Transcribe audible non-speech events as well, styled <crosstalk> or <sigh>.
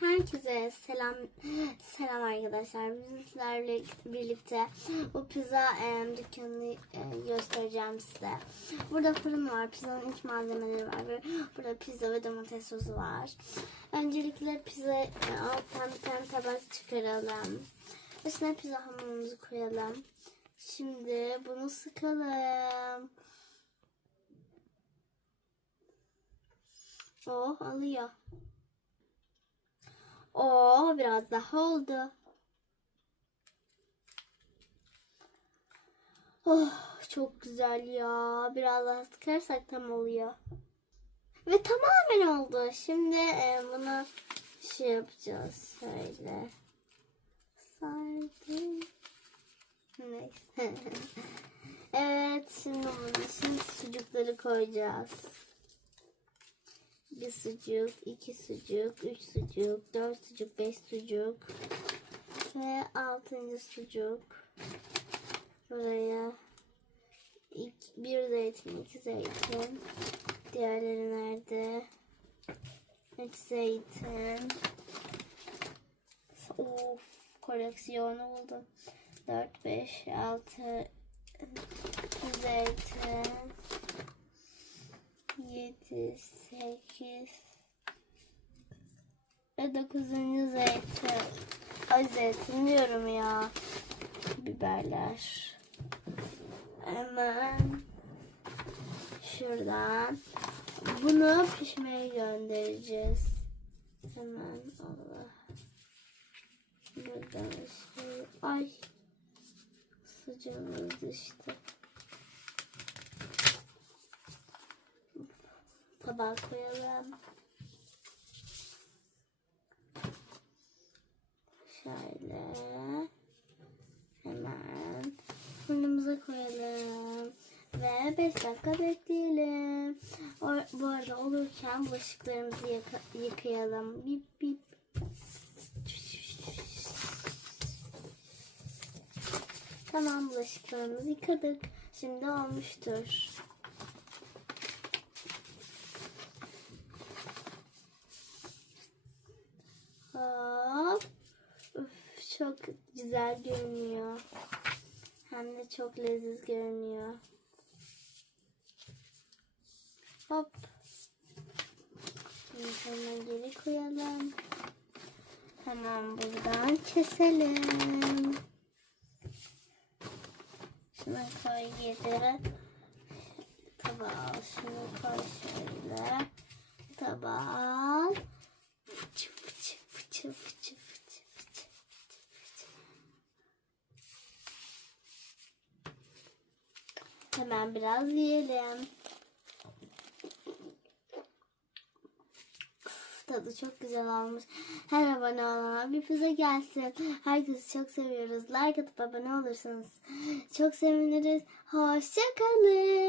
Herkese selam selam arkadaşlar. Bizlerle birlikte bu pizza e, dükkanını e, göstereceğim size. Burada fırın var. Pizzanın iç malzemeleri var. Burada pizza ve domates sosu var. Öncelikle pizza e, alttan bir tane tabak çıkaralım. Üstüne pizza hamurumuzu koyalım. Şimdi bunu sıkalım. Oh alıyor. Oo biraz daha oldu. Oh çok güzel ya. Biraz daha sıkarsak tam oluyor. Ve tamamen oldu. Şimdi e, bunu şey yapacağız. Şöyle. Sardım. Neyse. <laughs> evet şimdi bunun için sucukları koyacağız. Bir sucuk, iki sucuk, üç sucuk, dört sucuk, beş sucuk ve altıncı sucuk. Buraya ilk, bir zeytin, iki zeytin. Diğerleri nerede? Üç zeytin. Of, koleksiyonu buldum. Dört, beş, altı zeytin. Ve 9. zeytin. Ay zeytin diyorum ya. Biberler. Hemen şuradan bunu pişmeye göndereceğiz. Hemen Allah. Buradan şey. Ay. Sıcağımız düştü. tabağa koyalım. Şöyle hemen fırınımıza koyalım ve 5 dakika bekleyelim. O, bu arada olurken bulaşıklarımızı yıka, yıkayalım. Bip bip. Tamam bulaşıklarımızı yıkadık. Şimdi olmuştur. Hop. Üf, çok güzel görünüyor. Hem de çok leziz görünüyor. Hop. Şimdi hemen geri koyalım. Hemen buradan keselim. Şunu koy geri. Tabağa al. Şunu koy şöyle. Tabağa Hemen biraz yiyelim. Uf, Tadı çok güzel olmuş. Her abone olana bir pizza gelsin. Herkesi çok seviyoruz. Like atıp abone olursanız çok seviniriz. Hoşçakalın.